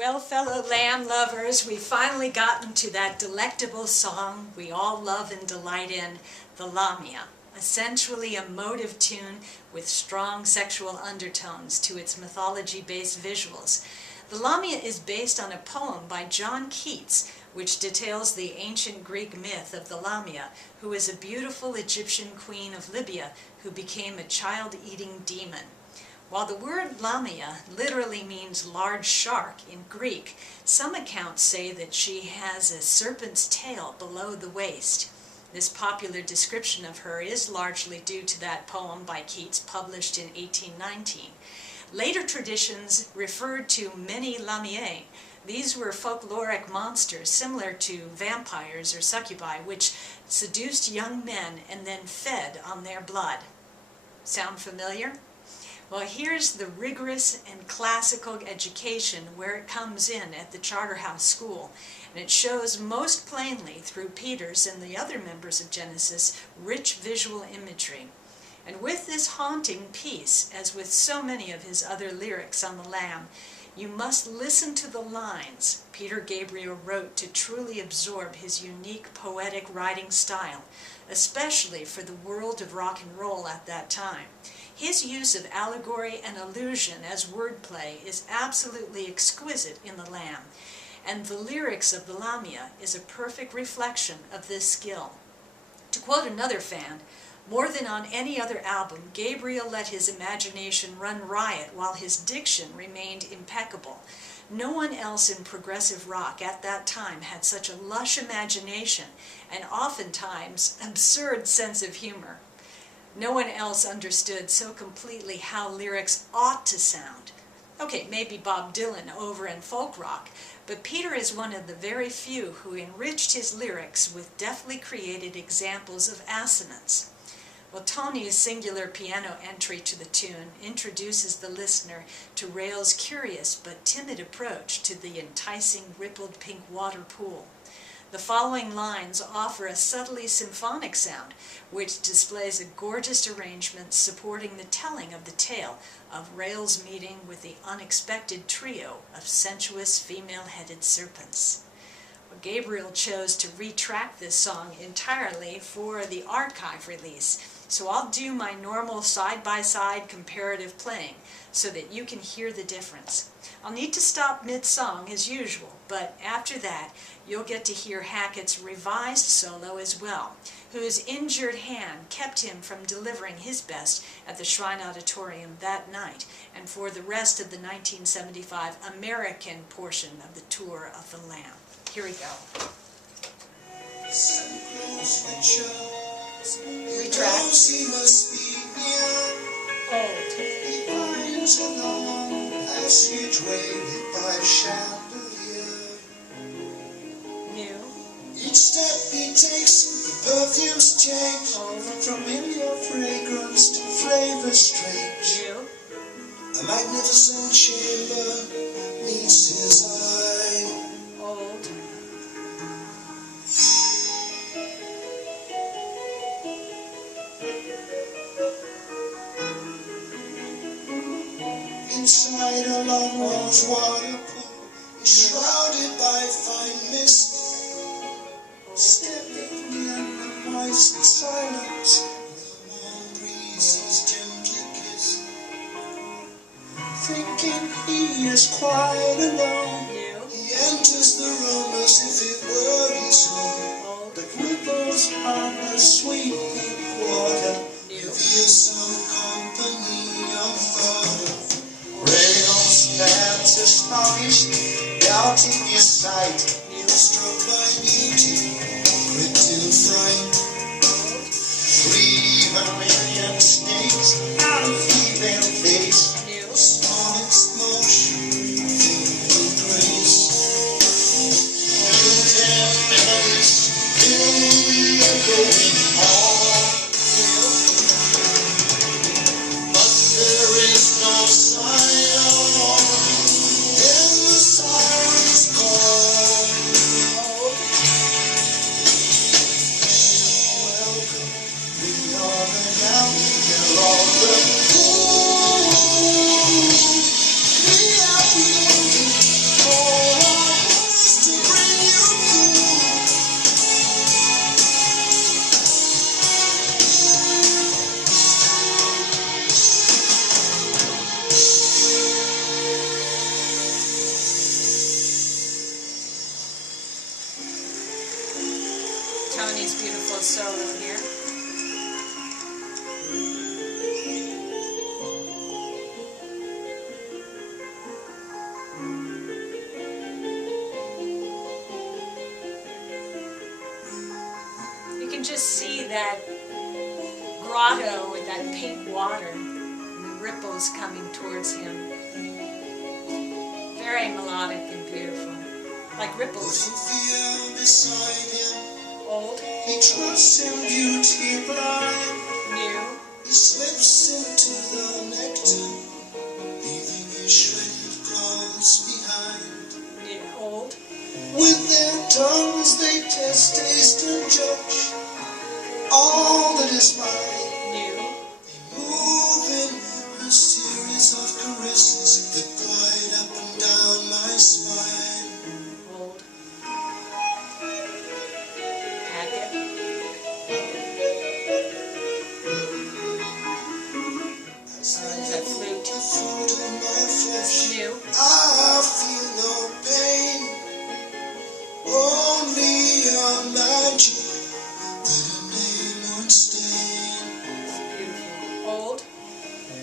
Well, fellow lamb lovers, we've finally gotten to that delectable song we all love and delight in, the Lamia, a sensually emotive tune with strong sexual undertones to its mythology-based visuals. The Lamia is based on a poem by John Keats, which details the ancient Greek myth of the Lamia, who is a beautiful Egyptian queen of Libya who became a child-eating demon. While the word Lamia literally means large shark in Greek, some accounts say that she has a serpent's tail below the waist. This popular description of her is largely due to that poem by Keats published in 1819. Later traditions referred to many Lamiae. These were folkloric monsters similar to vampires or succubi, which seduced young men and then fed on their blood. Sound familiar? Well, here's the rigorous and classical education where it comes in at the Charterhouse School, and it shows most plainly through Peter's and the other members of Genesis rich visual imagery. And with this haunting piece, as with so many of his other lyrics on the Lamb, you must listen to the lines Peter Gabriel wrote to truly absorb his unique poetic writing style, especially for the world of rock and roll at that time. His use of allegory and allusion as wordplay is absolutely exquisite in the Lamb, and the lyrics of the Lamia is a perfect reflection of this skill. To quote another fan, more than on any other album, Gabriel let his imagination run riot while his diction remained impeccable. No one else in progressive rock at that time had such a lush imagination and oftentimes absurd sense of humor. No one else understood so completely how lyrics ought to sound. Okay, maybe Bob Dylan over in folk rock, but Peter is one of the very few who enriched his lyrics with deftly created examples of assonance. Well, Tony's singular piano entry to the tune introduces the listener to Rail's curious but timid approach to the enticing rippled pink water pool. The following lines offer a subtly symphonic sound, which displays a gorgeous arrangement supporting the telling of the tale of Rail's meeting with the unexpected trio of sensuous female-headed serpents. Well, Gabriel chose to retrack this song entirely for the archive release, so I'll do my normal side-by-side comparative playing so that you can hear the difference. I'll need to stop mid-song as usual, but after that you'll get to hear Hackett's revised solo as well, whose injured hand kept him from delivering his best at the Shrine Auditorium that night and for the rest of the 1975 American portion of the Tour of the Lamb. Here we go. Retract. New. Each step he takes, the perfumes change, from familiar fragrance to flavor strange. New. A magnificent chamber meets his eye. Old. Inside a long rose water pool, shrouded by fine mist, stepping in the moist silence, the warm breezes gently kiss, thinking he is quite alone. He enters the room as if it were his own, that ripples on the sweet pink water, reveals some company unthought of. Rails stands astonished, doubting his sight, struck by beauty, gripped in fright. 3 vermilion snakes out of female face, smallest motion, filled with grace. New melodies fill the echoing hall, but there is no sign of morning in the siren's call. just see that grotto with that pink water and the ripples coming towards him. Very melodic and beautiful. Like ripples. Beside him, old. He trusts in beauty blind. New. He slips into the nectar, leaving his shredded clothes behind. New. Old. With their tongues they test, taste, and judge all that is mine. New. They move in a series of caresses that glide up and down my spine. Old. Packet. As Is they that nibble flute? the fruit of my flesh, New. I feel no pain, only a magic that a name won't stain. Beautiful. Old.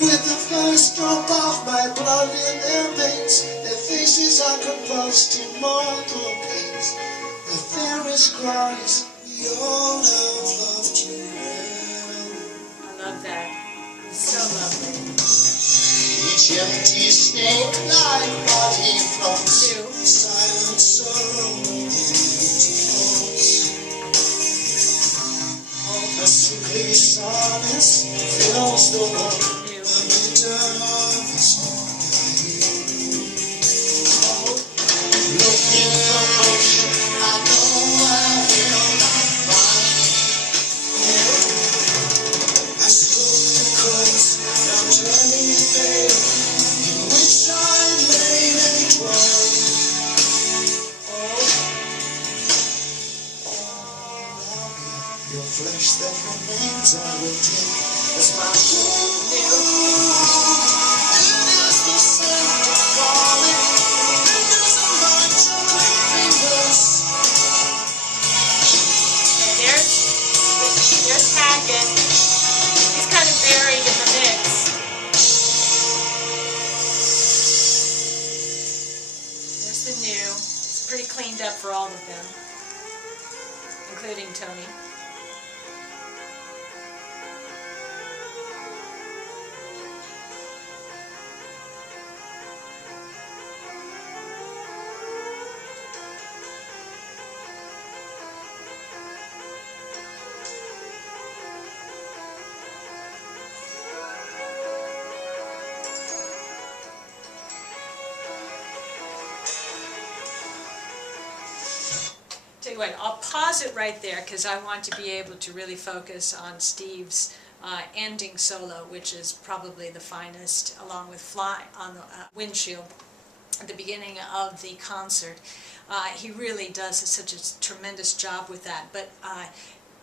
With the first drop of my blood in their veins, their faces are convulsed in mortal pains. The fairest cries, we all have loved you well. I love that. So lovely. Each empty snake-like body floats, New. silent sorrow in its Old. A sickly sadness fills the world. New. A bitter harvest Old. looking for motion, I know I will not find. I spoke the chords, now turning pale, in which I lay entwined. Your flesh that remains I will take as my food. It is the scent of garlic, fingers of my chocolate fingers. There's Hackett. He's kind of buried in the mix. There's the new. It's pretty cleaned up for all of them, including Tony. Tell you what, I'll pause it right there because I want to be able to really focus on Steve's ending solo, which is probably the finest, along with Fly on the Windshield at the beginning of the concert. He really does such a tremendous job with that. But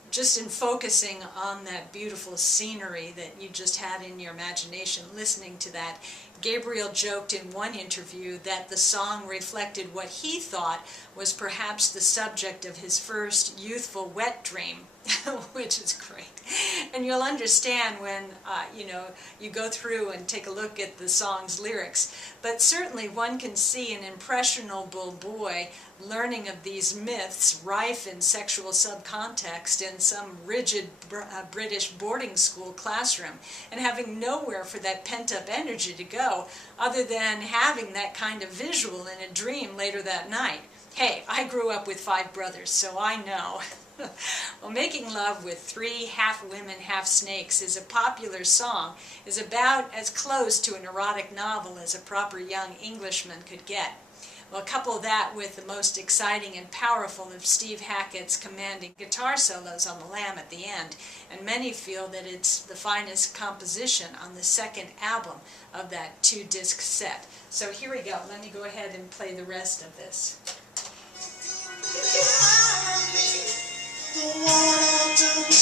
just in focusing on that beautiful scenery that you just had in your imagination, listening to that, Gabriel joked in one interview that the song reflected what he thought was perhaps the subject of his first youthful wet dream, which is great. And you'll understand when you go through and take a look at the song's lyrics. But certainly one can see an impressionable boy learning of these myths rife in sexual subcontext in some rigid British boarding school classroom, and having nowhere for that pent-up energy to go other than having that kind of visual in a dream later that night. Hey, I grew up with 5 brothers, so I know. Well, Making Love with 3 half-women, half-snakes is a popular song, is about as close to an erotic novel as a proper young Englishman could get. Well, couple that with the most exciting and powerful of Steve Hackett's commanding guitar solos on The Lamb at the end, and many feel that it's the finest composition on the second album of that 2-disc set. So here we go. Let me go ahead and play the rest of this.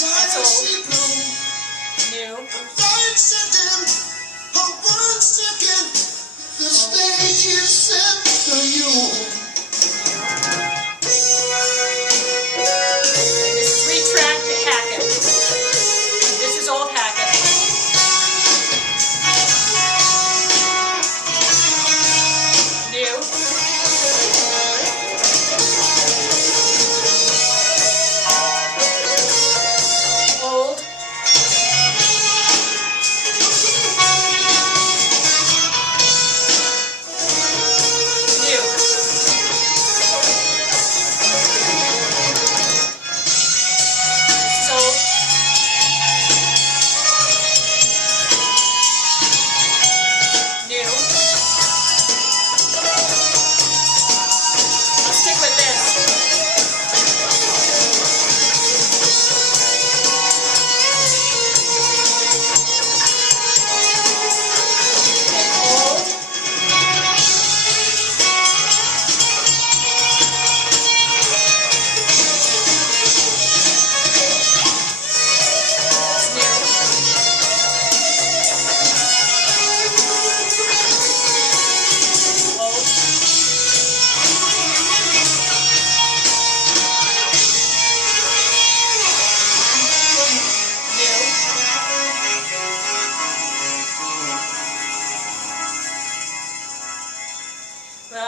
That's old. New. The stage is set for you. This is retracted Hackett. This is old Hackett. New.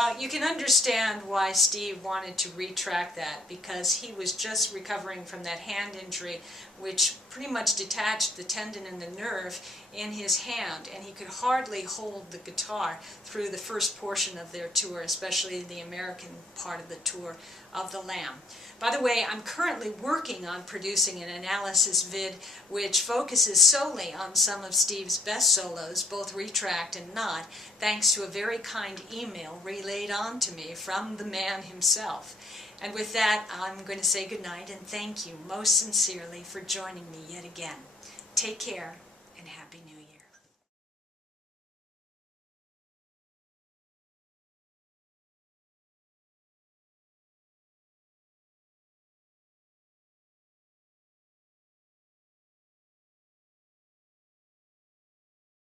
Well, you can understand why Steve wanted to retract that, because he was just recovering from that hand injury, which pretty much detached the tendon and the nerve in his hand, and he could hardly hold the guitar through the first portion of their tour, especially the American part of the tour of the Lamb. By the way, I'm currently working on producing an analysis vid which focuses solely on some of Steve's best solos, both retract and not, thanks to a very kind email relayed on to me from the man himself. And with that, I'm going to say goodnight and thank you most sincerely for joining me yet again. Take care and Happy New Year.